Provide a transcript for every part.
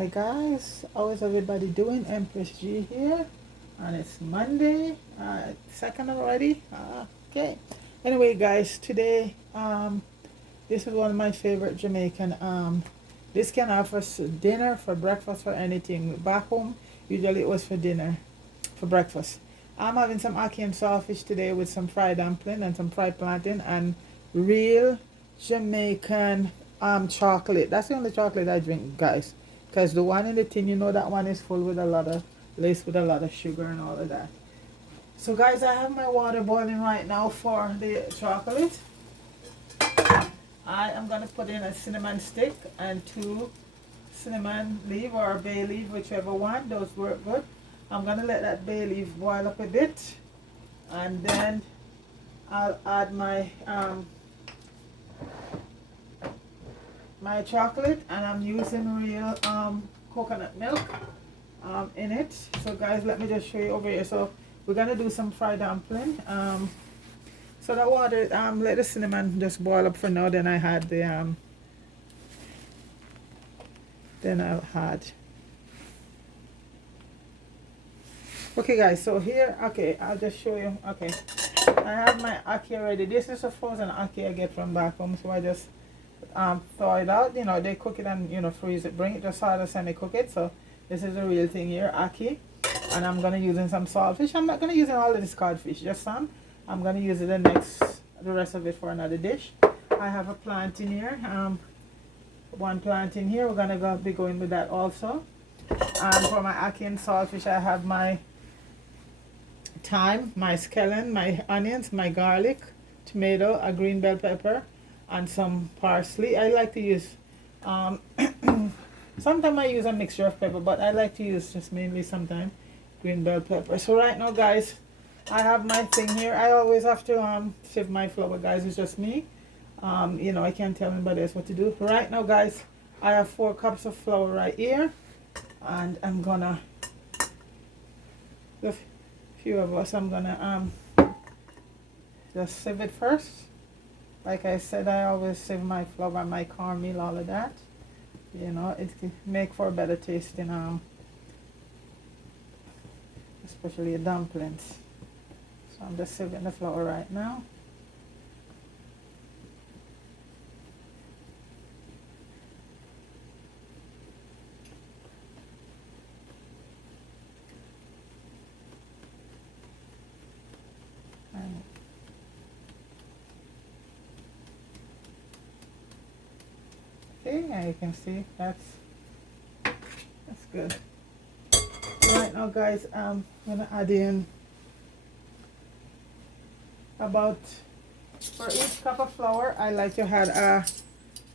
Hi guys, how is everybody doing? Empress G here, and it's Monday, second already. Okay. Anyway, guys, today this is one of my favorite Jamaican. This can offer dinner, for breakfast, for anything. Back home, usually it was for dinner, for breakfast. I'm having some ackee and salt fish today with some fried dumpling and some fried plantain and real Jamaican chocolate. That's the only chocolate I drink, guys. Because the one in the tin, you know that one is full with a lot of, laced with a lot of sugar and all of that. So guys, I have my water boiling right now for the chocolate. I am going to put in a cinnamon stick and 2 cinnamon leaf or bay leaf, whichever one. Those work good. I'm going to let that bay leaf boil up a bit. And then I'll add my my chocolate, and I'm using real coconut milk in it. So guys, let me just show you over here. So we're gonna do some fried dumpling. So that water, let the cinnamon just boil up for now. Then I had the then I'll add. Okay guys, so here, okay, I'll just show you. Okay, I have my ackee already. This is a frozen ackee I get from back home, so I just thaw it out. You know, they cook it and, you know, freeze it, bring it to salt and they cook it. So this is the real thing here, ackee. And I'm gonna use in some saltfish. I'm not gonna use in all of this codfish, just some. I'm gonna use it the rest of it for another dish. I have a plant in here, one plant in here. We're gonna be going with that also. And for my ackee and saltfish, I have my thyme, my scallion, my onions, my garlic, tomato, a green bell pepper, and some parsley. I like to use sometimes I use a mixture of pepper, but I like to use just mainly sometimes green bell pepper. So right now guys, I have my thing here. I always have to sieve my flour, guys. It's just me. You know, I can't tell anybody else what to do. Right now guys, I have 4 cups of flour right here, and I'm gonna, the few of us, I'm gonna just sieve it first. Like I said, I always save my flour, my cornmeal, all of that. You know, it can make for a better taste in especially dumplings. So I'm just saving the flour right now. And okay, and you can see that's good. So right now guys, I'm gonna add in about, for each cup of flour, I like to add a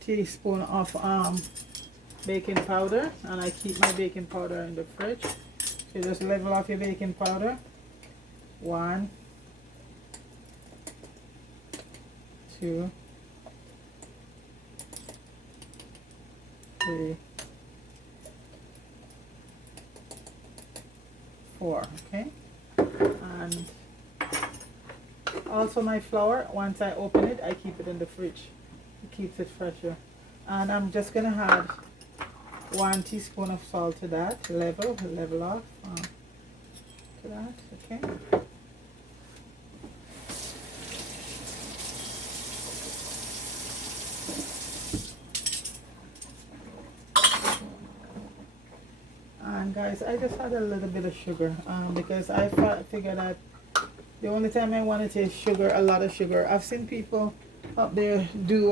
teaspoon of baking powder, and I keep my baking powder in the fridge. So just level off your baking powder. 1, 2, 3, 4. Okay, and also my flour, once I open it, I keep it in the fridge. It keeps it fresher. And I'm just gonna add 1 teaspoon of salt to that, level off to that. Okay. And guys, I just had a little bit of sugar because I figured that the only time I want to taste sugar, a lot of sugar. I've seen people up there do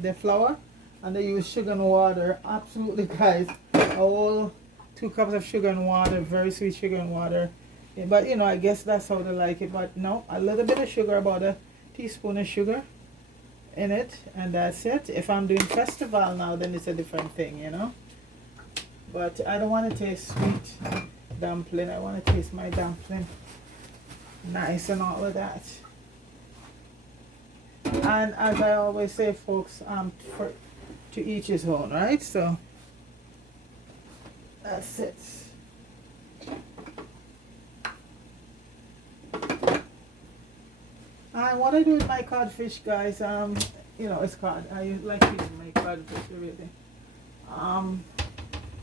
the flour and they use sugar and water. Absolutely, guys, a whole 2 cups of sugar and water, very sweet sugar and water. Yeah, but you know, I guess that's how they like it. But no, a little bit of sugar, about a teaspoon of sugar in it, and that's it. If I'm doing festival now, then it's a different thing, you know. But I don't want to taste sweet dumpling. I want to taste my dumpling nice and all of that. And as I always say, folks, to each his own, right? So that's it. And what I do with my codfish, guys, you know, it's cod. I like using my codfish really.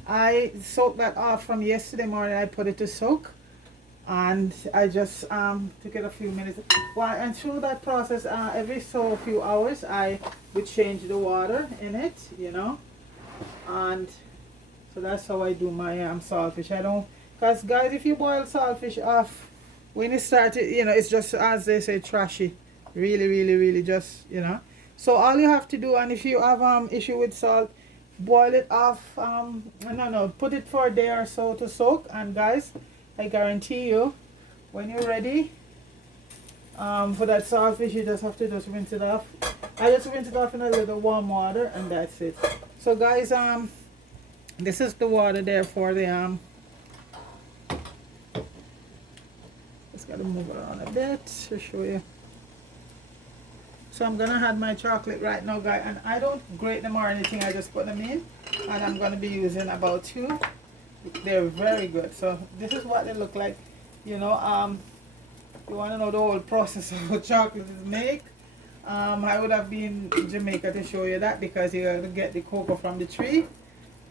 I soaked that off from yesterday morning. I put it to soak, and I just took it a few minutes. Well, and through that process, every so few hours, I would change the water in it, you know, and so that's how I do my saltfish. I don't, cause guys, if you boil saltfish off when it started, you know, it's just as they say, trashy, really, really, really, just you know. So all you have to do, and if you have issue with salt, boil it off. No, put it for a day or so to soak, and guys, I guarantee you, when you're ready for that saltfish, you just have to just rinse it off. I just rinse it off in a little warm water, and that's it. So guys, this is the water there for the just gotta move it around a bit to show you. So I'm gonna add my chocolate right now, guys, and I don't grate them or anything. I just put them in, and I'm gonna be using about 2. They're very good. So this is what they look like. You know, you want to know the whole process of how chocolate is made. I would have been in Jamaica to show you that, because you got to get the cocoa from the tree,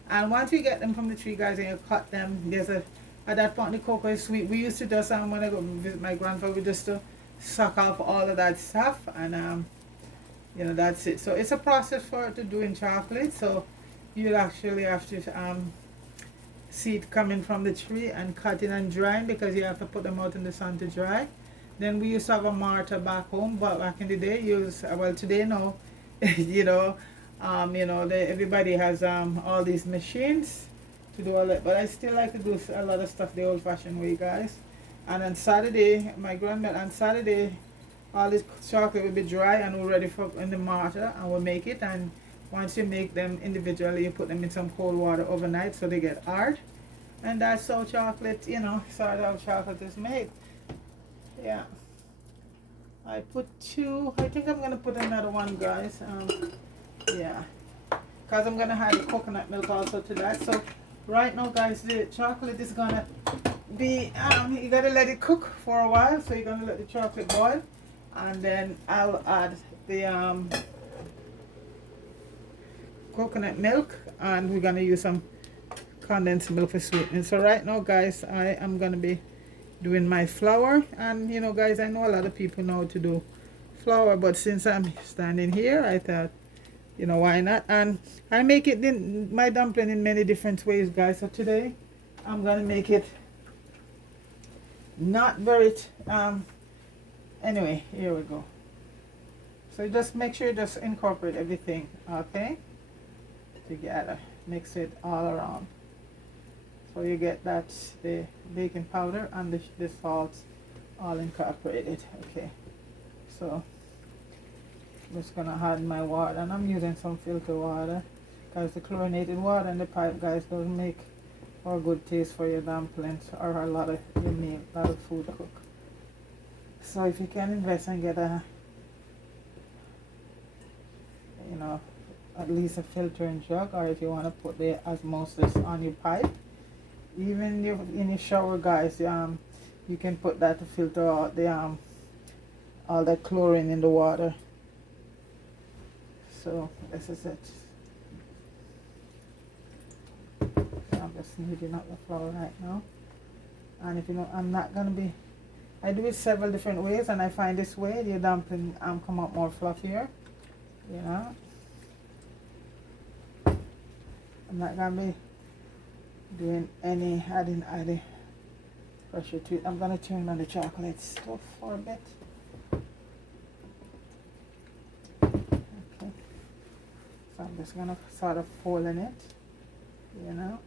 and once you get them from the tree, guys, and you cut them, there's a at that point the cocoa is sweet. We used to just when I go visit my grandfather, we just to suck off all of that stuff, and you know, that's it. So it's a process for to doing chocolate. So you'll actually have to see it coming from the tree and cutting and drying, because you have to put them out in the sun to dry. Then we used to have a mortar back home, but back in the day, well, today no, you know, everybody has all these machines to do all that. But I still like to do a lot of stuff the old-fashioned way, guys. And on Saturday, my grandma on Saturday, all this chocolate will be dry and we're ready for in the mortar, and we'll make it. And once you make them individually, you put them in some cold water overnight so they get hard. And that's how chocolate, you know, sort of how chocolate is made. Yeah. I put 2. I think I'm going to put another one, guys. Yeah. Because I'm going to add the coconut milk also to that. So right now, guys, the chocolate is going to be, you got to let it cook for a while. So you're going to let the chocolate boil. And then I'll add the coconut milk, and we're going to use some condensed milk for sweetening. So right now, guys, I am going to be doing my flour. And you know, guys, I know a lot of people know how to do flour, but since I'm standing here, I thought, you know, why not? And I make it in my dumpling in many different ways, guys. So today I'm going to make it not very anyway, here we go. So just make sure you just incorporate everything, okay, together. Mix it all around. So you get that the baking powder and the salt all incorporated. Okay, so I'm just gonna add my water, and I'm using some filter water, because the chlorinated water in the pipe, guys, doesn't make a good taste for your dumplings or a lot of your meal, a lot of food cook. So if you can invest and get a, you know, at least a filtering jug, or if you want to put the osmosis on your pipe, even in your shower, guys, you can put that to filter out the all that chlorine in the water. So this is it. So I'm just kneading up the flour right now, and if you know, I'm not gonna be, I do it several different ways, and I find this way the dumpling come out more fluffier, you know. I'm not gonna be doing any adding pressure to it. I'm gonna turn on the chocolate stuff for a bit. Okay, so I'm just gonna sort of fold in it, you know.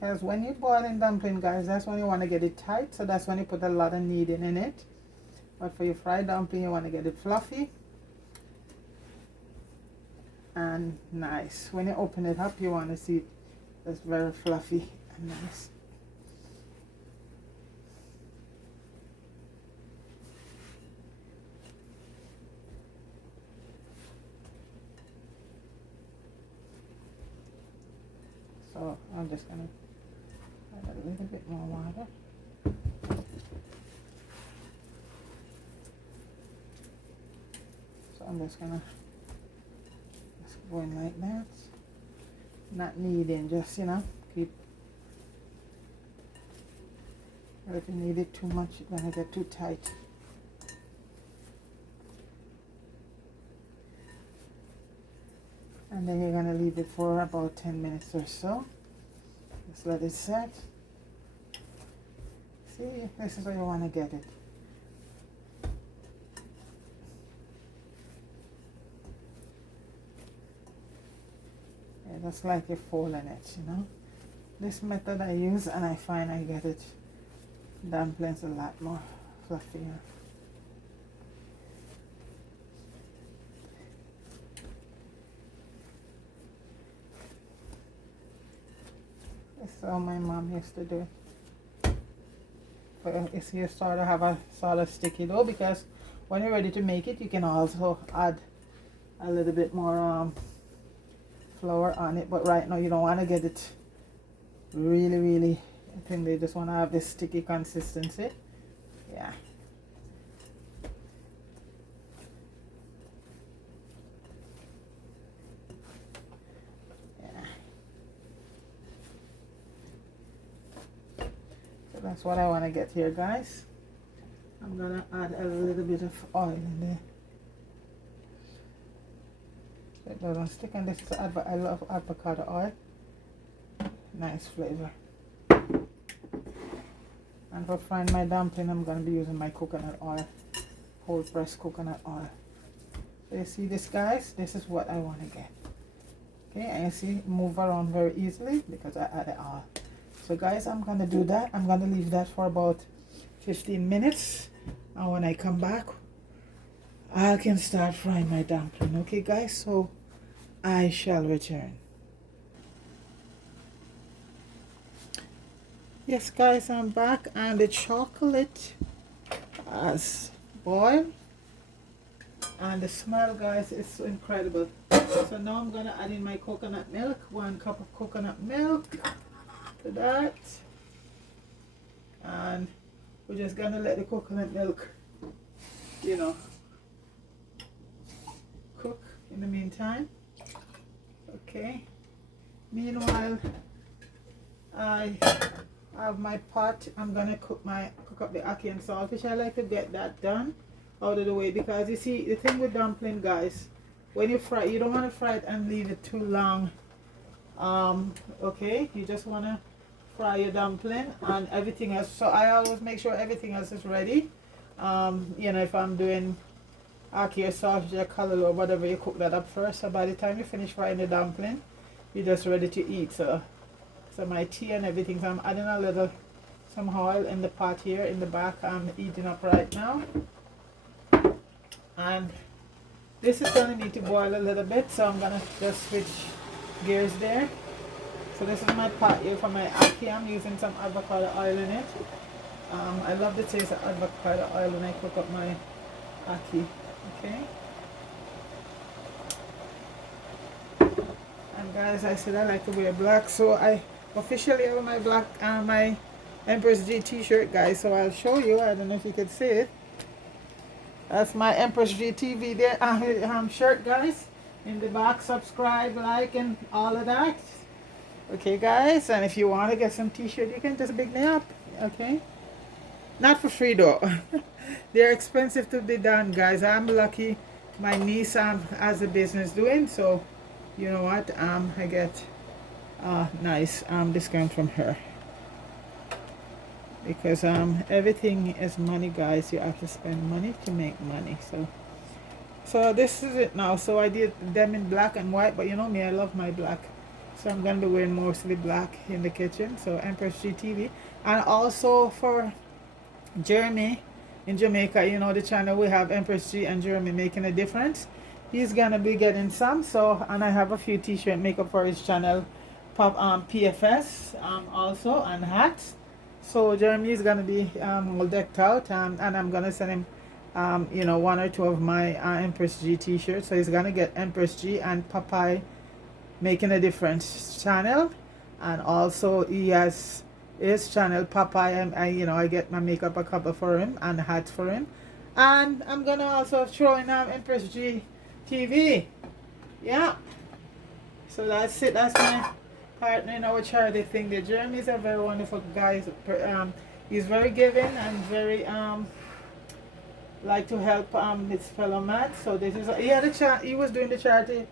Because when you're boiling dumpling, guys, that's when you want to get it tight. So that's when you put a lot of kneading in it. But for your fried dumpling, you want to get it fluffy and nice. When you open it up, you want to see it that's very fluffy and nice. So I'm just gonna add a little bit more water. So I'm just gonna go in like that. Not kneading, just keep. But if you knead it too much, it's gonna get too tight. And then you're gonna leave it for about 10 minutes or so. Just let it set. See, this is where you want to get it. Yeah, just like you're folding it, This method I use, and I find I get it dumplings a lot more fluffier. This is how my mom used to do it. But it's you sort of have a sort of sticky dough, because when you're ready to make it, you can also add a little bit more flour on it. But right now you don't want to get it really, I think they just want to have this sticky consistency. Yeah. That's what I want to get here, guys. I'm gonna add a little bit of oil in there. It doesn't stick, and this is I love avocado oil. Nice flavor. And for frying my dumpling, I'm gonna be using my coconut oil, whole pressed coconut oil. So you see this, guys? This is what I want to get. Okay, and you see, move around very easily because I added oil. So guys, I'm gonna do that. I'm gonna leave that for about 15 minutes, and when I come back, I can start frying my dumpling. Okay guys, so I shall return. Yes guys, I'm back, and the chocolate has boiled, and the smell, guys, is so incredible. So now I'm gonna add in my coconut milk, 1 cup of coconut milk to that, and we're just gonna let the coconut milk cook in the meantime. Okay, meanwhile I have my pot. I'm gonna cook up the ackee and salt fish. I like to get that done out of the way, because you see, the thing with dumpling, guys, when you fry, you don't want to fry it and leave it too long. Okay, you just want to fry your dumpling and everything else. So I always make sure everything else is ready. If I'm doing ackee or salt fish or callaloo or whatever, you cook that up first. So by the time you finish frying the dumpling, you're just ready to eat. So my tea and everything. So I'm adding some oil in the pot here in the back. I'm heating up right now, and this is gonna need to boil a little bit. So I'm gonna just switch gears there. So this is my pot here for my ackee. I'm using some avocado oil in it. I love the taste of avocado oil when I cook up my ackee. Okay. And guys, I said I like to wear black, so I officially have my black, my Empress G t-shirt, guys. So I'll show you. I don't know if you can see it. That's my Empress G TV there, shirt, guys. In the back, subscribe, like, and all of that. Okay guys, and if you want to get some t-shirt, you can just pick me up. Okay, not for free though. They're expensive to be done, guys. I'm lucky my niece has a business doing, so you know what, I get nice discount from her, because everything is money, guys. You have to spend money to make money. So this is it now. So I did them in black and white, but you know me, I love my black. So I'm going to be wearing mostly black in the kitchen. So Empress G TV. And also for Jeremy in Jamaica, you know the channel, we have Empress G and Jeremy Making a Difference. He's going to be getting some. So, and I have a few t-shirt makeup for his channel, PFS also, and hats. So Jeremy is going to be all decked out, and I'm going to send him 1 or 2 of my Empress G t-shirts. So he's going to get Empress G and Popeye Making a Difference channel, And also he has his channel Popeye. I get my makeup a couple for him and hats for him. And I'm gonna also throw in Empress G TV. Yeah. So that's it. That's my partner in our charity thing. The Jeremy is a very wonderful guy. He's very giving and very like to help his fellow man. So this is he had a he was doing the charity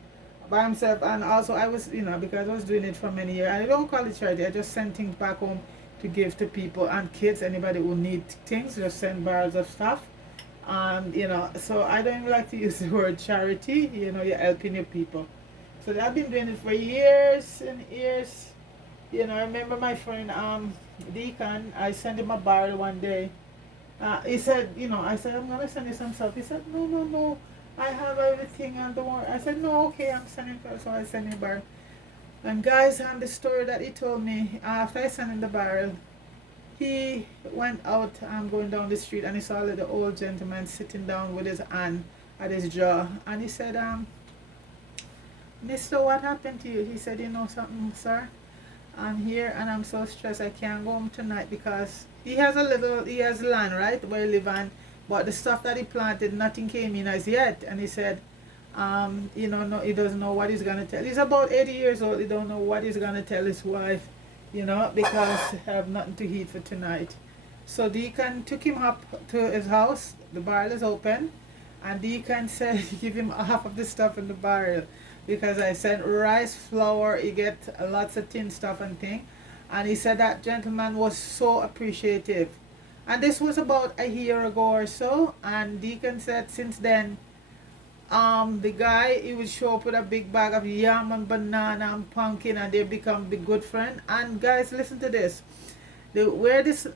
by himself, and also I was, because I was doing it for many years. I don't call it charity. I just send things back home to give to people and kids. Anybody who need things, just send barrels of stuff. So I don't even like to use the word charity. You're helping your people. So I've been doing it for years and years. I remember my friend Deacon. I sent him a barrel one day. He said, I said, I'm gonna send you some stuff. He said, no, no, no, I have everything and don't worry. I said, no, okay, I'm sending it. So I sent him a barrel. And guys, the story that he told me after I sent him the barrel, he went out going down the street and he saw a little old gentleman sitting down with his hand at his jaw. And he said, Mister, what happened to you? He said, you know something, sir? I'm here and I'm so stressed I can't go home tonight because he has land, right, where he live on, but the stuff that he planted, nothing came in as yet. And he said, no, he doesn't know what he's gonna tell. He's about 80 years old. He don't know what he's gonna tell his wife, because he have nothing to eat for tonight. So Deacon took him up to his house. The barrel is open, and Deacon said, give him half of the stuff in the barrel, because I sent rice, flour, he get lots of tin stuff and thing. And he said that gentleman was so appreciative. And this was about a year ago or so. And Deacon said since then, the guy, he would show up with a big bag of yam and banana and pumpkin, and they become big good friend. And guys, listen to this. Where this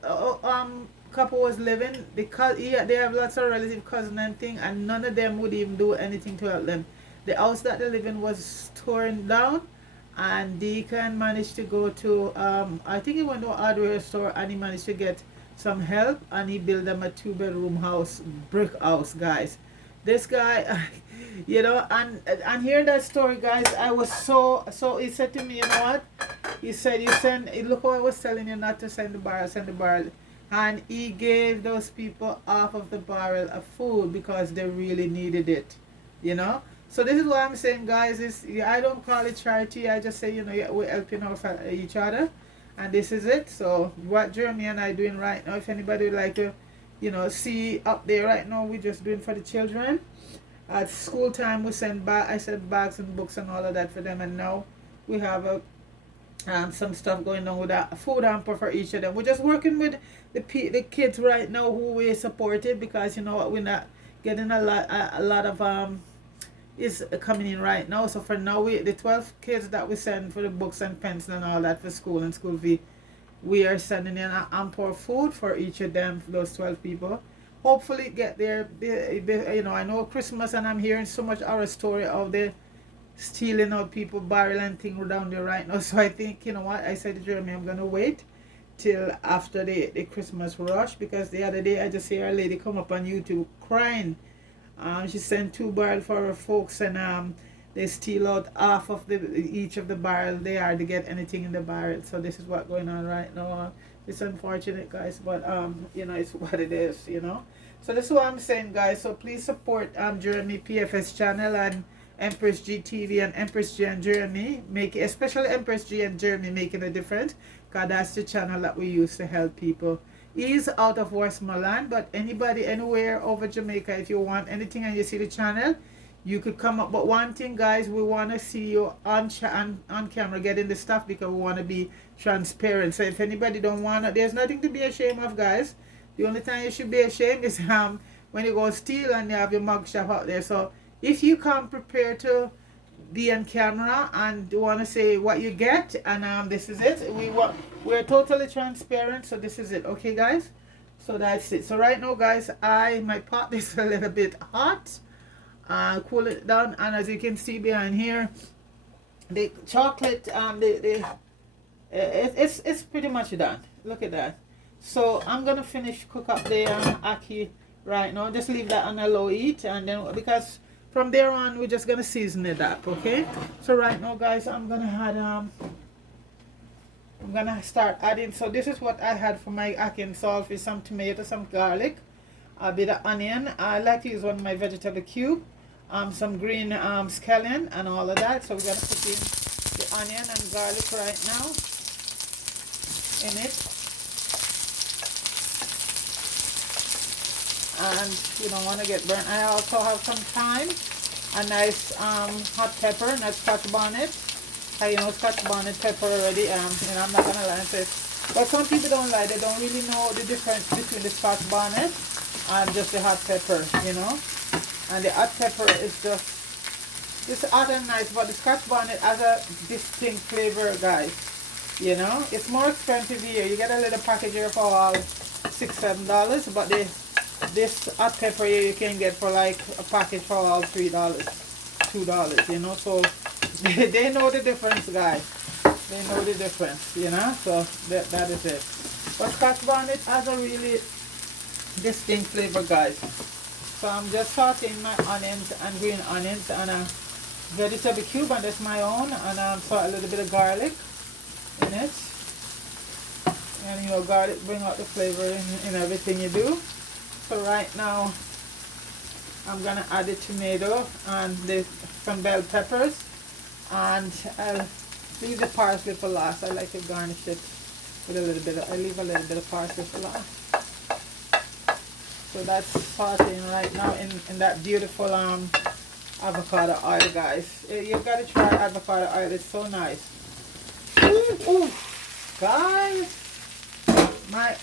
couple was living, because they have lots of relative cousin and thing, and none of them would even do anything to help them. The house that they live in was torn down, and Deacon managed to go to, I think he went to a hardware store and he managed to get some help, and he built them a 2-bedroom house, brick house, guys. This guy, and hearing that story, guys, I was so, he said to me, you know what? He said, look what I was telling you not to send the barrel. And he gave those people half of the barrel of food because they really needed it, So this is what I'm saying, guys. I don't call it charity. I just say, we're helping each other. And this is it. So what Jeremy and I doing right now, if anybody would like to, see up there right now, we're just doing for the children. At school time, I send bags and books and all of that for them. And now we have some stuff going on with that food hamper for each of them. We're just working with the kids right now who we supported, because we're not getting a lot of is coming in right now. So for now, the 12 kids that we send for the books and pens and all that for school and school fee, we are sending in an ample food for each of them, for those 12 people. Hopefully get there. I know Christmas, and I'm hearing so much horror story of the stealing of people, barrel and thing down there right now. So I think, I said to Jeremy, I'm gonna wait till after the Christmas rush, because the other day I just see a lady come up on YouTube crying. She sent 2 barrels for her folks, and they steal out half of each of the barrel they are to get anything in the barrel. So this is what's going on right now. It's unfortunate, guys, but it's what it is. So this is what I'm saying, guys. So please support Jeremy PFS channel and Empress G TV and Empress G and Jeremy, especially Empress G and Jeremy, making a difference, because that's the channel that we use to help people. He's out of Westmoreland, but anybody anywhere over Jamaica, if you want anything and you see the channel, you could come up. But one thing, guys, we want to see you on camera getting the stuff, because we want to be transparent. So if anybody don't want to, there's nothing to be ashamed of, guys. The only time you should be ashamed is when you go steal and you have your mug shop out there. So if you come prepared to be on camera and want to say what you get, and this is it. We're totally transparent, so this is it. Okay, guys, so that's it. So right now, guys, my pot is a little bit hot. Cool it down, and as you can see behind here, the chocolate, it's pretty much done. Look at that. So I'm gonna cook up the ackee right now. Just leave that on a low heat, and then because from there on, we're just gonna season it up, okay? So right now, guys, I'm gonna add I'm gonna start adding. So this is what I had for my ackee and salt fish: some tomato, some garlic, a bit of onion. I like to use one of my vegetable cube, some green scallion and all of that. So we're gonna put in the onion and garlic right now in it, and you don't want to get burnt. I also have some thyme, a nice hot pepper, not scotch bonnet. I know scotch bonnet pepper already. I'm not gonna lie and say, but some people don't like. They don't really know the difference between the scotch bonnet and just the hot pepper, you know. And the hot pepper is just it's hot and nice, but the scotch bonnet has a distinct flavor, guys. You know, it's more expensive here. You get a little package here for all $6-7, but this hot pepper here you can get for like a package for all $3, $2. You know, so they know the difference, guys. They know the difference. You know, so that is it. But scotch bonnet has a really distinct flavor, guys. So I'm just sauteing my onions and green onions and a vegetable cube, and that's my own, and so a little bit of garlic in it. And you know, garlic bring out the flavor in everything you do. So right now I'm gonna add the tomato and some bell peppers, and I'll leave the parsley for last. I like to garnish it with a little bit of, I leave a little bit of parsley for last. So that's sauteing right now in that beautiful avocado oil, guys. You've got to try avocado oil. It's so nice. Ooh, guys.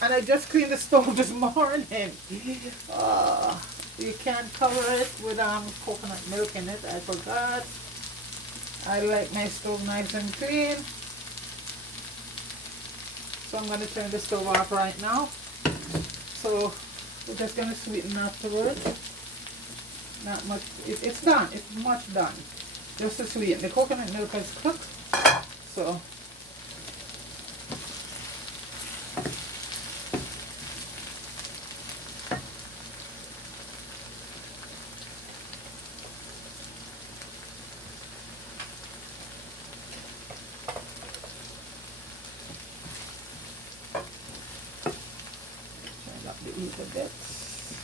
And I just cleaned the stove this morning. You can cover it with coconut milk in it. I forgot. I like my stove nice and clean. So I'm going to turn the stove off right now. So we're just going to sweeten afterwards. Not much. It's done. It's much done. Just to sweeten. The coconut milk is cooked. So the bits.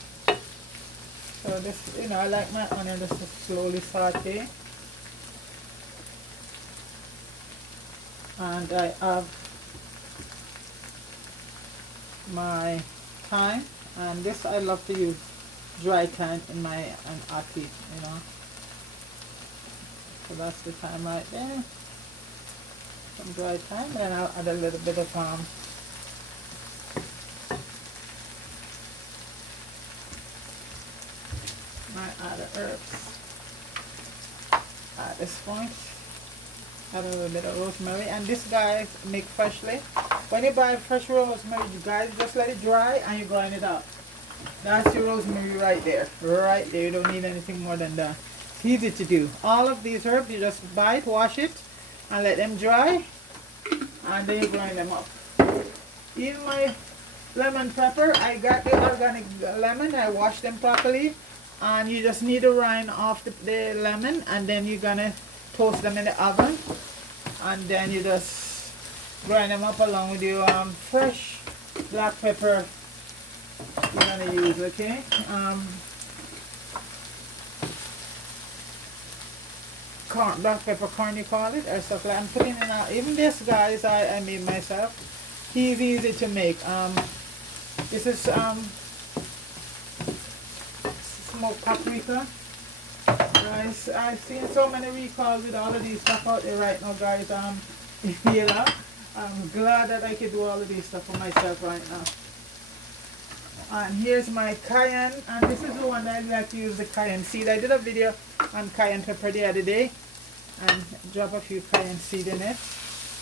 So this, you know, I like my onion just to slowly saute. And I have my thyme, and this I love to use dry thyme in my ackee, you know. So that's the thyme right there. Some dry thyme, and I'll add a little bit of my other herbs at this point. Add a little bit of rosemary, and this guys make freshly. When you buy fresh rosemary, you guys just let it dry and you grind it up. That's your rosemary right there. Right there. You don't need anything more than that. It's easy to do. All of these herbs, you just buy it, wash it, and let them dry, and then you grind them up. In my lemon pepper, I got the organic lemon. I washed them properly, and you just need to rind off the lemon, and then you're gonna toast them in the oven, and then you just grind them up along with your fresh black pepper you're gonna use, okay? Black peppercorn you call it, or stuff like that. I'm putting in even this, guys, I made myself. He's easy to make. This is smoked paprika. Guys, I've seen so many recalls with all of these stuff out there right now, guys. You know, I'm glad that I can do all of these stuff for myself right now. And here's my cayenne, and this is the one that I like to use, the cayenne seed. I did a video on cayenne pepper the other day, and drop a few cayenne seed in it.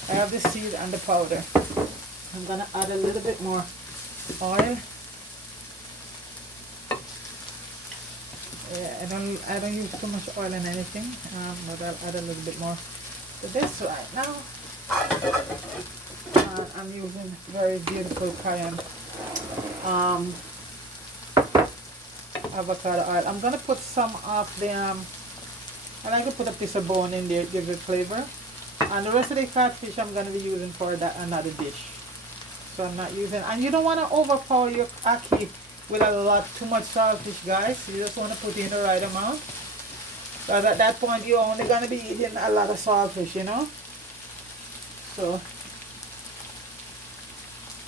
I have the seed and the powder. I'm gonna add a little bit more oil. Yeah, I don't use too much oil in anything, but I'll add a little bit more to this right now. I'm using very beautiful cayenne avocado oil. I'm gonna put some of the I like to put a piece of bone in there, it gives it flavor. And the rest of the catfish I'm going to be using for that another dish. So I'm not using, and you don't want to overpower your ackee with a lot, too much saltfish, guys. You just want to put in the right amount. Because at that point you're only going to be eating a lot of saltfish, you know. So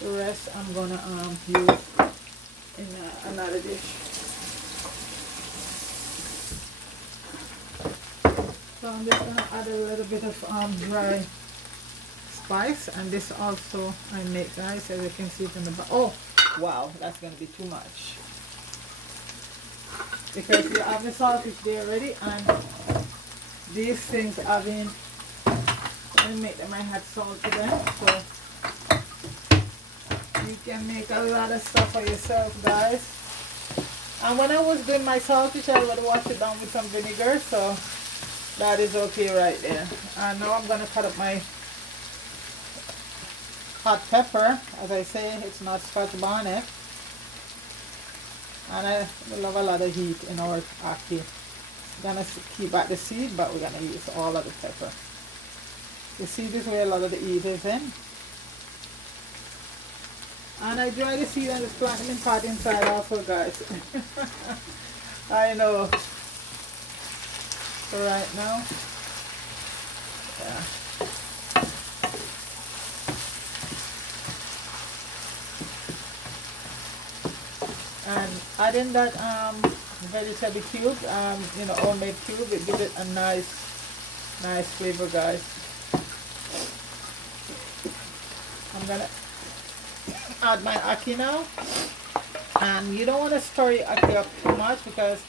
the rest I'm going to use in another dish. So I'm just going to add a little bit of dry spice, and this also I make, guys, as you can see from the back. Oh wow, that's going to be too much, because you have the saltfish there already, and these things have been, I make them, I had salt to them, so you can make a lot of stuff for yourself, guys. And when I was doing my saltfish, I would wash it down with some vinegar, so that is okay right there. And now I'm going to cut up my hot pepper. As I say, it's not Scotch bonnet, and I love a lot of heat in our ackee. Gonna keep back the seed, but we're gonna use all of the pepper. The seed is where a lot of the heat is in, and I dry the seed and just plant them in pot inside also, guys. I know. So right now, yeah. And adding that vegetable cube, you know, homemade cube, it gives it a nice flavor, guys. I'm gonna add my ackee now, and you don't want to stir your ackee up too much, because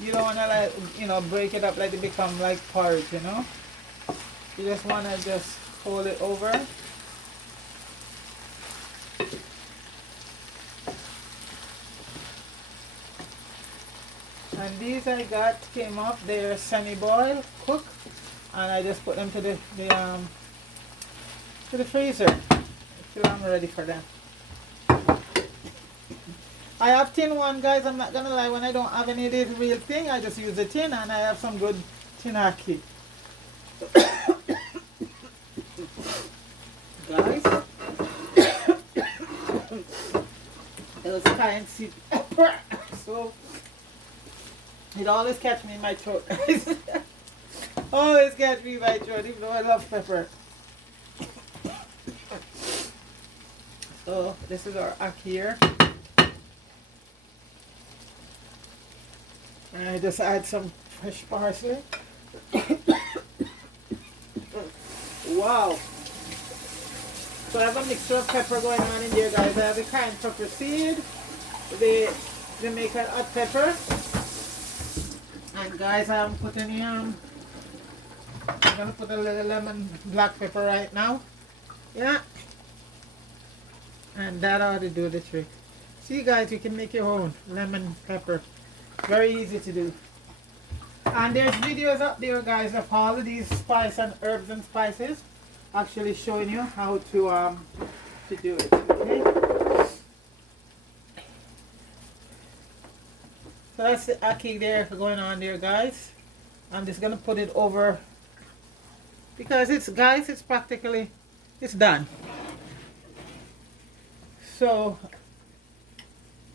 you don't want to, like, you know, break it up like it become like porridge, you know. You just want to just fold it over. And these I got came off, they're semi-boil, cooked, and I just put them to the freezer till I'm ready for them. I have tin one, guys. I'm not gonna lie, when I don't have any of this real thing, I just use the tin, and I have some good tin ackee. Guys, it was cayenne seed pepper, so it always catch me in my throat. Always catch me in my throat, even though I love pepper. So this is our ackee here. And I just add some fresh parsley. Wow. So I have a mixture of pepper going on in there, guys. I have the cayenne pepper seed, the Jamaican hot pepper, and guys, I'm putting I'm gonna put a little lemon black pepper right now. Yeah. And that ought to do the trick. See, guys, you can make your own lemon pepper. Very easy to do. And there's videos up there, guys, of all of these spices and herbs and spices, actually showing you how to do it. Okay. So that's the ackee there going on there, guys. I'm just gonna put it over, because it's, guys, it's practically, it's done. So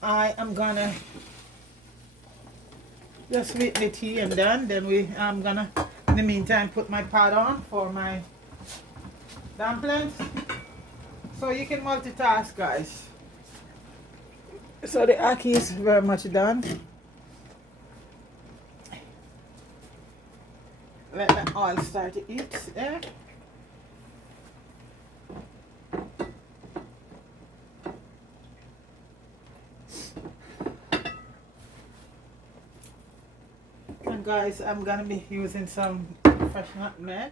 I am gonna just sweeten the tea and done. Then I'm gonna, in the meantime, put my pot on for my dumplings. So you can multitask, guys. So the ackee is very much done. Let the oil start to eat there. And guys, I'm gonna be using some fresh nutmeg,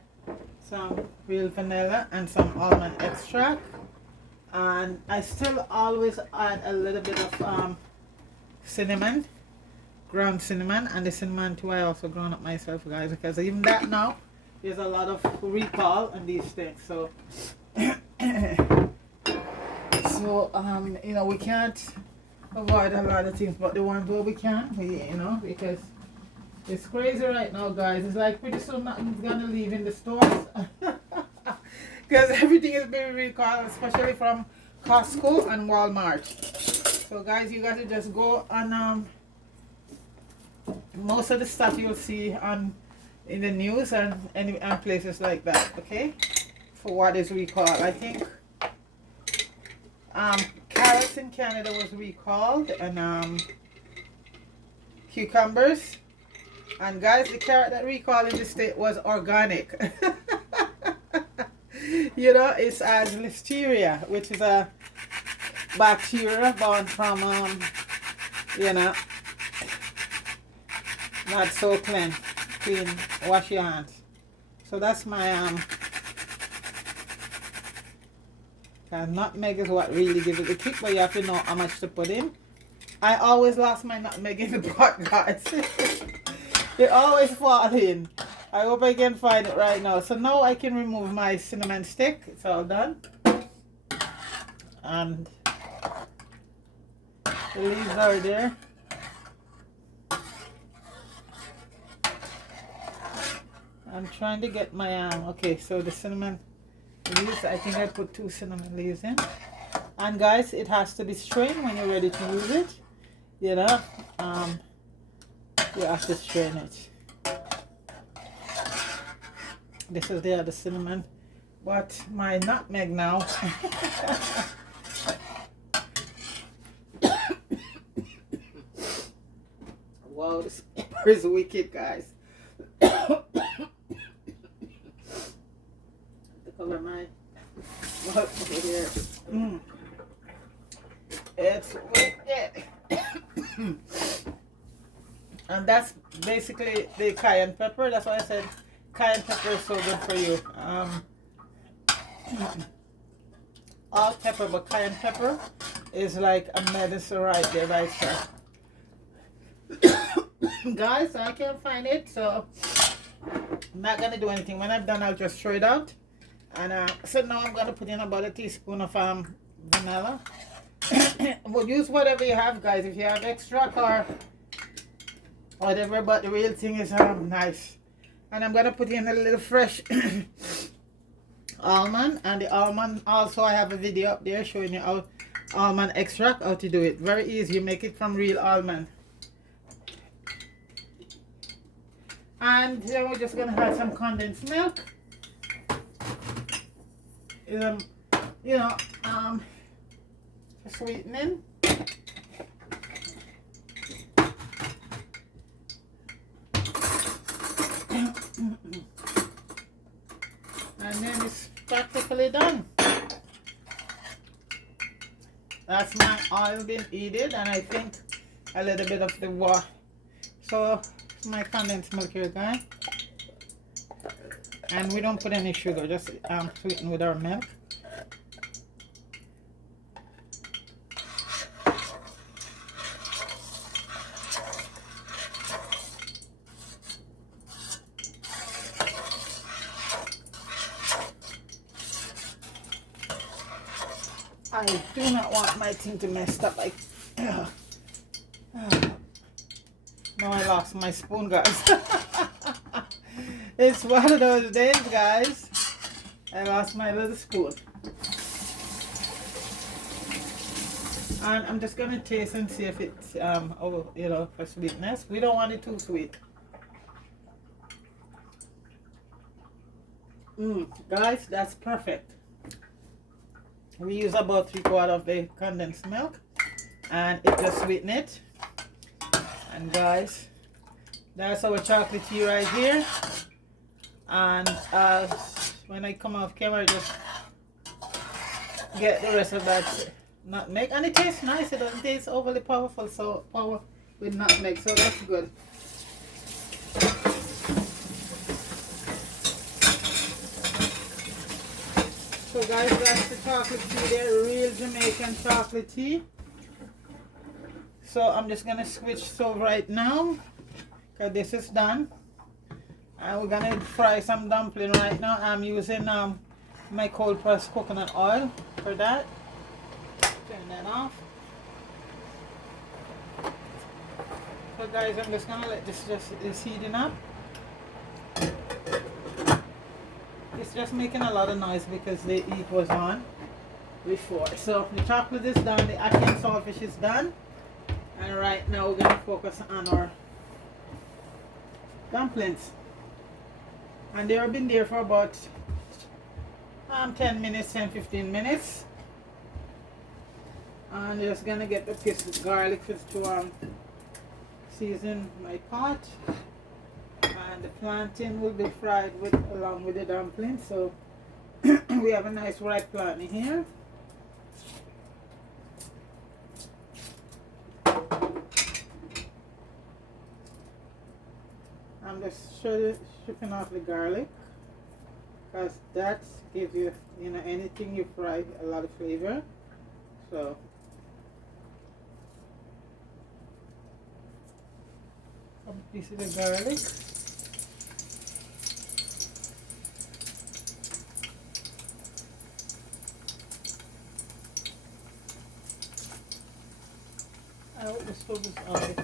some real vanilla, and some almond extract. And I still always add a little bit of cinnamon, ground cinnamon, and the cinnamon too I also ground up myself, guys, because even that now there's a lot of recall on these things. So you know, we can't avoid a lot of things, but the ones where we can, you know, because it's crazy right now, guys. It's like pretty soon nothing's gonna leave in the stores. because everything is being recalled, especially from Costco and Walmart. So guys, you guys will just go on most of the stuff you'll see on in the news and places like that, okay, for what is recalled. I think carrots in Canada was recalled, and cucumbers. And guys, the carrot that recalled in the state was organic. You know, it's as listeria, which is a bacteria born from you know, not so clean. Wash your hands. So that's my nutmeg is what really gives it the kick, but you have to know how much to put in. I always lost my nutmeg in the pot, guys. It always fall in. I hope I can find it right now. So now I can remove my cinnamon stick. It's all done. And the leaves are there. I'm trying to get my okay, so the cinnamon leaves, I think I put 2 cinnamon leaves in. And guys, it has to be strained when you're ready to use it. You know, you have to strain it. This is the other cinnamon, but my nutmeg now. Wow, this pepper is wicked, guys. To cover my mouth over here. It's wicked. And that's basically the cayenne pepper. That's why I said cayenne pepper is so good for you. All pepper, but cayenne pepper is like a medicine right there by itself. Guys, I can't find it, so I'm not gonna do anything. When I'm done, I'll just throw it out. And so now I'm gonna put in about a teaspoon of vanilla. Well, use whatever you have, guys. If you have extra or whatever, but the real thing is nice. And I'm gonna put in a little fresh almond, and the almond also I have a video up there showing you how almond extract, how to do it. Very easy. You make it from real almond. And then we're just gonna have some condensed milk. You know, for sweetening. And then it's practically done. That's my oil being heated, and I think a little bit of the water. So my condensed milk here, guys. And we don't put any sugar, just sweeten with our milk. I do not want my thing to mess up like. Now I lost my spoon, guys. It's one of those days, guys. I lost my little spoon. And I'm just gonna taste and see if it's oh, you know, for sweetness. We don't want it too sweet. Guys, that's perfect. We use about 3/4 of the condensed milk, and it just sweeten it. And guys, that's our chocolate tea right here. And when I come off camera, just get the rest of that nutmeg, and it tastes nice. It doesn't taste overly powerful, so power with nutmeg, so that's good. So guys, that's the chocolate tea there, real Jamaican chocolate tea. So I'm just gonna switch stove right now, because this is done. And we're gonna fry some dumpling right now. I'm using my cold pressed coconut oil for that. Turn that off. So guys, I'm just gonna let this is heating up. It's just making a lot of noise because the heat was on before. So the chocolate is done, the ackee and salt fish is done. And right now we're gonna focus on our dumplings. And they have been there for about 10 minutes, 10-15 minutes. And just gonna get the piece of garlic to season my pot. And the plantain will be fried with along with the dumpling. So we have a nice ripe plantain here. I'm just stripping off the garlic because that gives you, you know, anything you fry a lot of flavor. So a piece of the garlic. I hope the stove is on.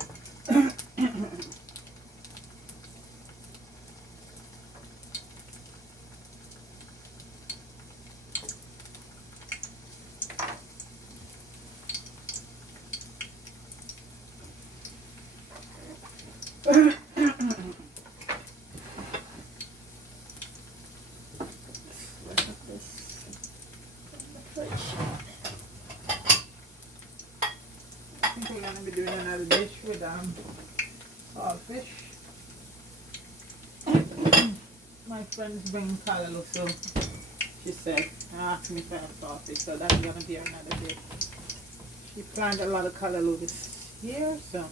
I think we're going to be doing another dish with salt fish. My friend's bringing callaloo, so she said, asked me for a salt fish, so that's going to be another dish. She planned a lot of callaloo this year, so.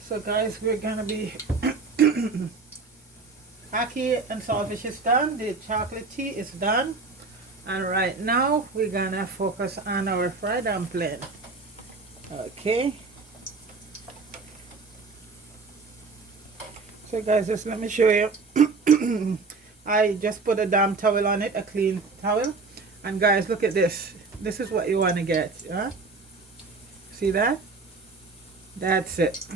So guys, we're going to be ackee and salt fish is done, the chocolate tea is done, and right now we're gonna focus on our fried dumpling. Okay, so guys, just let me show you. I just put a damp towel on it, a clean towel, and guys, look at this. This is what you want to get. See that? That's it.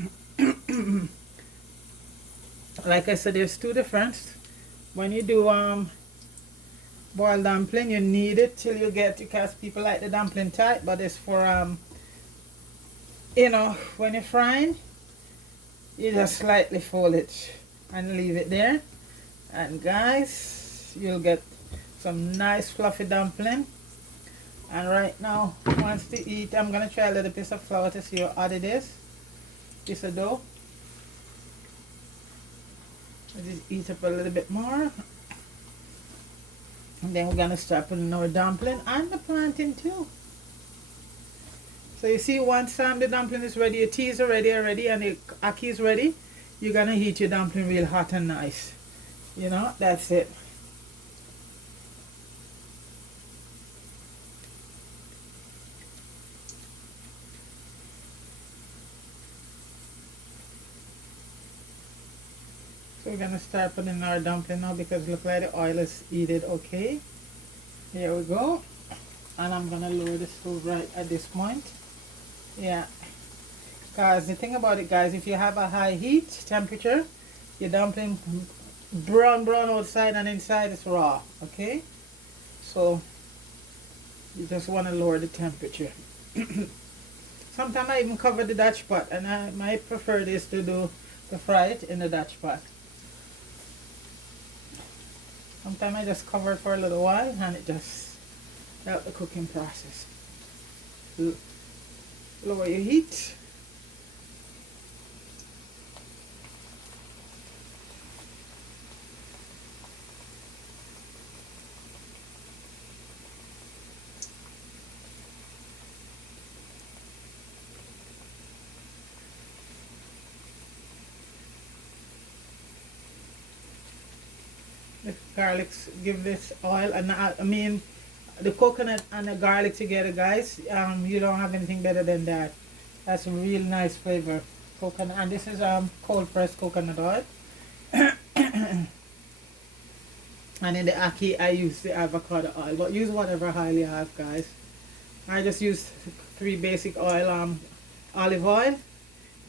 Like I said, there's two difference. When you do boiled dumpling, you need it till you get, because people like the dumpling tight, but it's for you know, when you're frying, you just slightly fold it and leave it there, and guys, you'll get some nice fluffy dumpling. And right now, once to eat, I'm gonna try a little piece of flour to see how hot it is. Piece of dough. Just eat up a little bit more, and then we're gonna start putting our dumpling and the plantain too. So you see, once the dumpling is ready, your tea is already, and the ackee is ready, you're gonna heat your dumpling real hot and nice. You know, that's it. So we're gonna start putting our dumpling now, because look like the oil is heated. Okay, here we go, and I'm gonna lower the stove right at this point. Yeah, because the thing about it, guys, if you have a high heat temperature, your dumpling brown outside and inside is raw. Okay, so you just want to lower the temperature. Sometimes I even cover the Dutch pot, and my preferred is to fry it in the Dutch pot. Sometimes I just cover it for a little while, and it just helps the cooking process. Lower your heat. The garlics give this oil, and I mean the coconut and the garlic together, guys. You don't have anything better than that. That's a real nice flavor. Coconut, and this is cold pressed coconut oil. And in the ackee, I use the avocado oil, but use whatever oil you have, guys. I just use 3 basic oil, olive oil,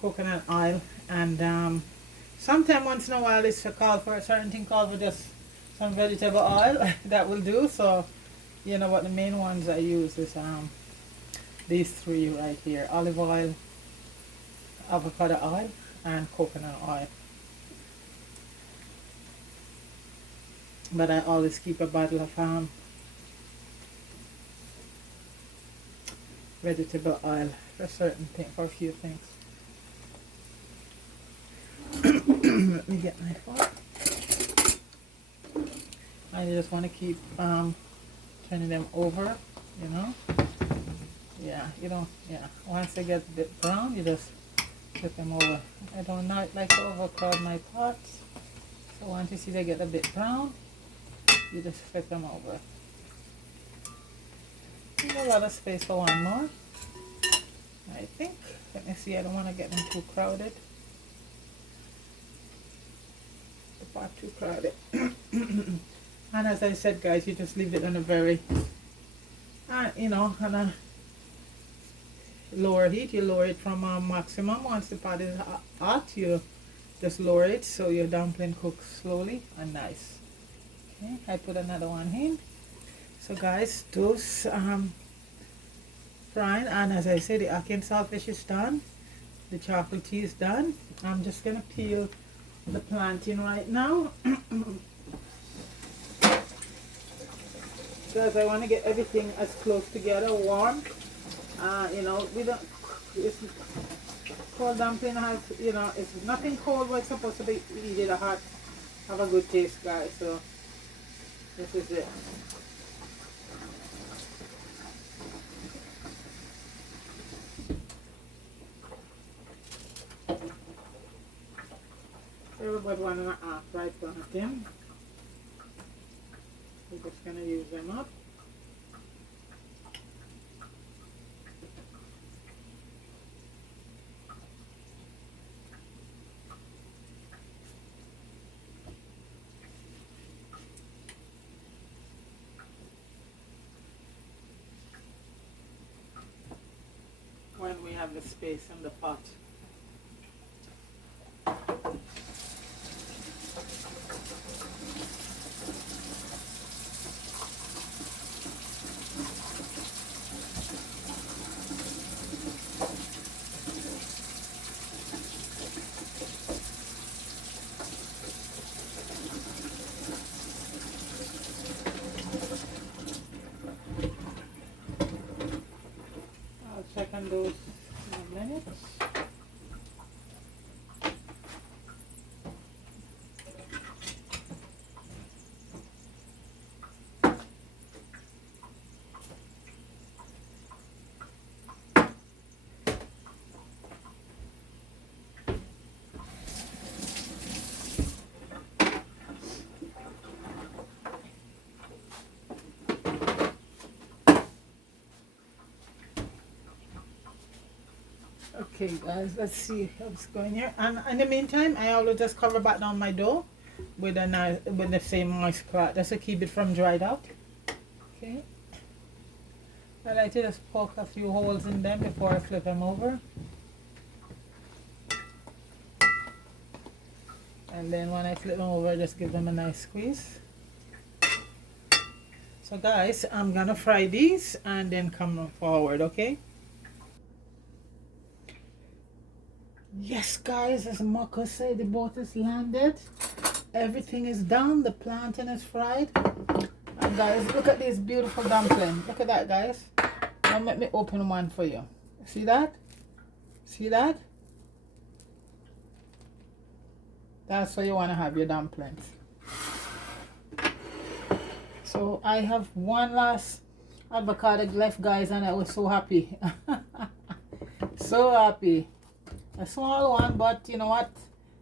coconut oil, and sometime once in a while it's a call for a certain thing called for just some vegetable oil. That will do. So you know what, the main ones I use is these three right here: olive oil, avocado oil, and coconut oil. But I always keep a bottle of vegetable oil for certain things, for a few things. Let me get my fork. I just want to keep turning them over, you know. Yeah, you don't. Yeah, once they get a bit brown, you just flip them over. I don't like to overcrowd my pots, so once you see they get a bit brown, you just flip them over. There's a lot of space for one more, I think. Let me see, I don't want to get them too crowded. The pot too crowded. And as I said, guys, you just leave it on a very, you know, on a lower heat. You lower it from maximum. Once the pot is hot, you just lower it so your dumpling cooks slowly and nice. Okay, I put another one in. So guys, those frying, and as I said, the Ackee and Salt Fish is done. The chocolate tea is done. I'm just gonna peel the plantain right now. Because I want to get everything as close together, warm. You know, we don't. It's cold dumpling has, you know, it's nothing cold, but it's supposed to be eaten hot. Have a good taste, guys. So this is it. Everybody want to right plantain. We're just gonna use them up. When we have the space in the pot. I'll check on those in a minute. Okay guys, let's see what's going here. And in the meantime, I always just cover back down my dough with the same moist cloth just to keep it from dried out. Okay. I like to just poke a few holes in them before I flip them over. And then when I flip them over, just give them a nice squeeze. So guys, I'm gonna fry these and then come forward, okay? Yes guys, as Marco said, the boat is landed. Everything is done. The plantain is fried. And guys, look at this beautiful dumpling. Look at that, guys. Now let me open one for you. See that? See that? That's how you want to have your dumplings. So I have one last avocado left, guys, and I was so happy. So happy. A small one, but you know what,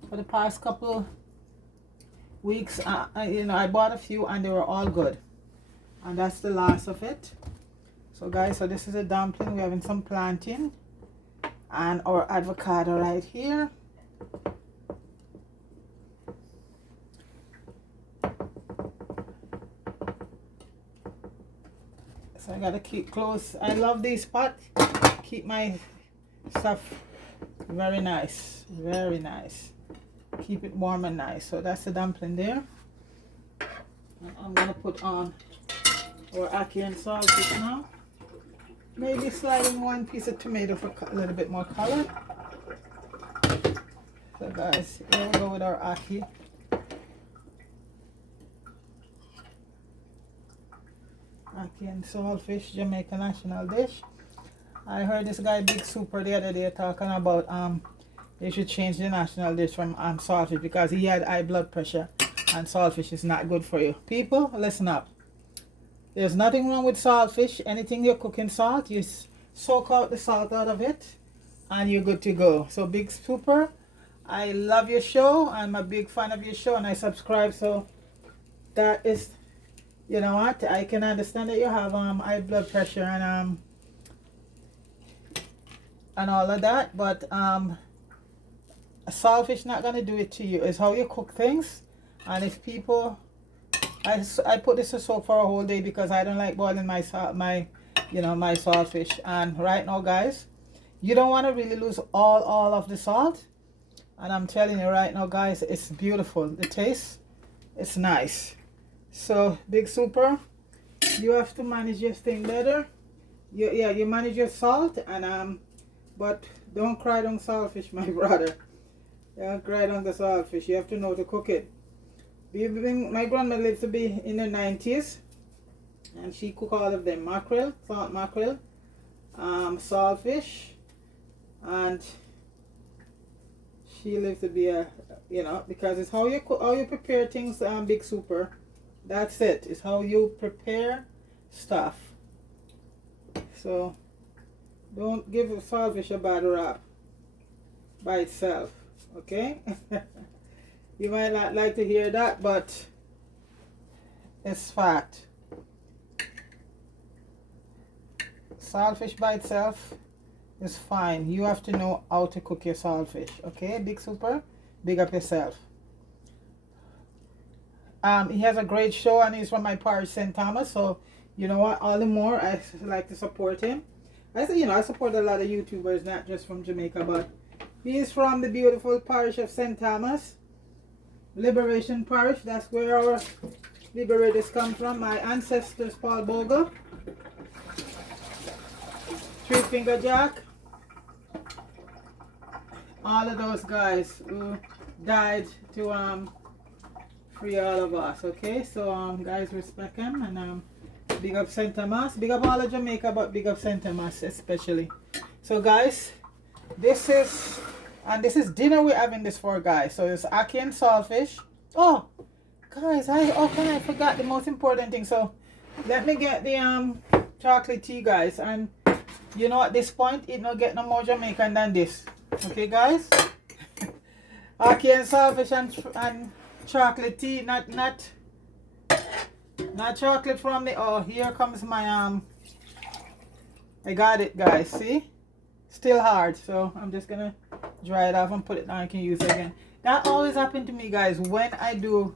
for the past couple weeks, you know, I bought a few and they were all good, and that's the last of it. So guys, so this is a dumpling. We're having some plantain and our avocado right here. So I gotta keep close. I love this pot. Keep my Stuff very nice, very nice. Keep it warm and nice. So that's the dumpling there. And I'm gonna put on our ackee and salt fish now. Maybe sliding one piece of tomato for a little bit more color. So guys, here we go with our ackee. Ackee and salt fish, Jamaican national dish. I heard this guy Big Super the other day talking about they should change the national dish from saltfish because he had high blood pressure and saltfish is not good for you. People, listen up. There's nothing wrong with saltfish. Anything you cook in salt, you soak out the salt out of it and you're good to go. So Big Super, I love your show. I'm a big fan of your show and I subscribe. So that is, you know what, I can understand that you have high blood pressure and all of that, but saltfish not gonna do it to you. It's how you cook things. And if people, I put this to soak for a whole day because I don't like boiling my saltfish. And right now guys, you don't want to really lose all of the salt, and I'm telling you right now guys, it's beautiful. The taste, it's nice. So Big Super, you have to manage your thing better. You manage your salt and but don't cry down saltfish, my brother. Don't cry down the saltfish. You have to know to cook it. My grandma lived to be in her 90s, and she cooked all of them: mackerel, salt mackerel, saltfish, and she lived to be a, you know, because it's how you cook, how you prepare things. Big Super, that's it. It's how you prepare stuff. So don't give saltfish a bad rap by itself, okay? You might not like to hear that, but it's fact. Saltfish by itself is fine. You have to know how to cook your saltfish, okay? Big Super, big up yourself. He has a great show and he's from my parish, St. Thomas, so you know what, all the more I like to support him. I say, you know, I support a lot of YouTubers, not just from Jamaica, but he is from the beautiful parish of St. Thomas, Liberation Parish. That's where our liberators come from. My ancestors, Paul Bogle, Three Finger Jack, all of those guys who died to free all of us. Okay, so guys, respect him and big up St. Thomas, big up all of Jamaica, but big up St. Thomas especially. So guys, this is dinner we're having this for, guys. So it's ackee and salt fish. Oh guys, I forgot the most important thing. So let me get the chocolate tea, guys, and you know at this point it not get no more Jamaican than this. Okay guys, ackee and salt fish and chocolate tea, not chocolate from the, oh, here comes my I got it guys, see, still hard, so I'm just gonna dry it off and put it down. I can use it again. That always happened to me guys when I do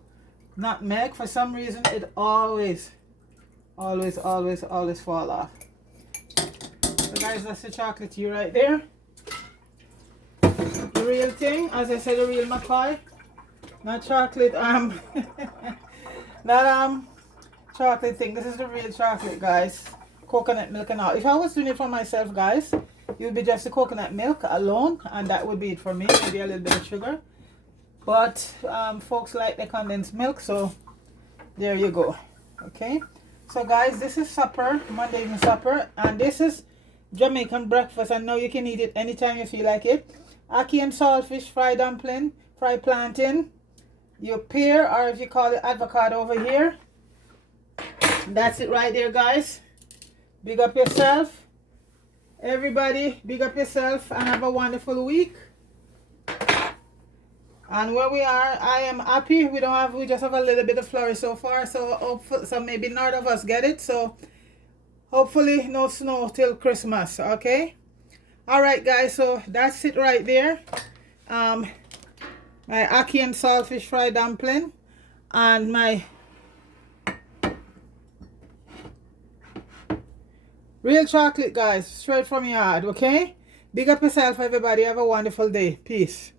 nutmeg. For some reason it always fall off. So guys, that's the chocolate tea right there, the real thing. As I said, the real McCoy, not chocolate not chocolate thing. This is the real chocolate, guys. Coconut milk and all. If I was doing it for myself, guys, it would be just the coconut milk alone, and that would be it for me. Maybe a little bit of sugar. But folks like the condensed milk, so there you go. Okay. So guys, this is supper, Monday evening supper, and this is Jamaican breakfast. And now you can eat it anytime you feel like it. Ackee and salt fish, fried dumpling, fried plantain, your pear, or if you call it avocado over here. That's it right there, guys. Big up yourself, everybody. Big up yourself and have a wonderful week. And where we are, I am happy. We just have a little bit of flurry so far, so maybe none of us get it, so hopefully no snow till Christmas. Okay, all right guys, so that's it right there. My ackee and saltfish fried dumpling and my real chocolate, guys, straight from yard. Okay, Big up yourself, everybody. Have a wonderful day. Peace.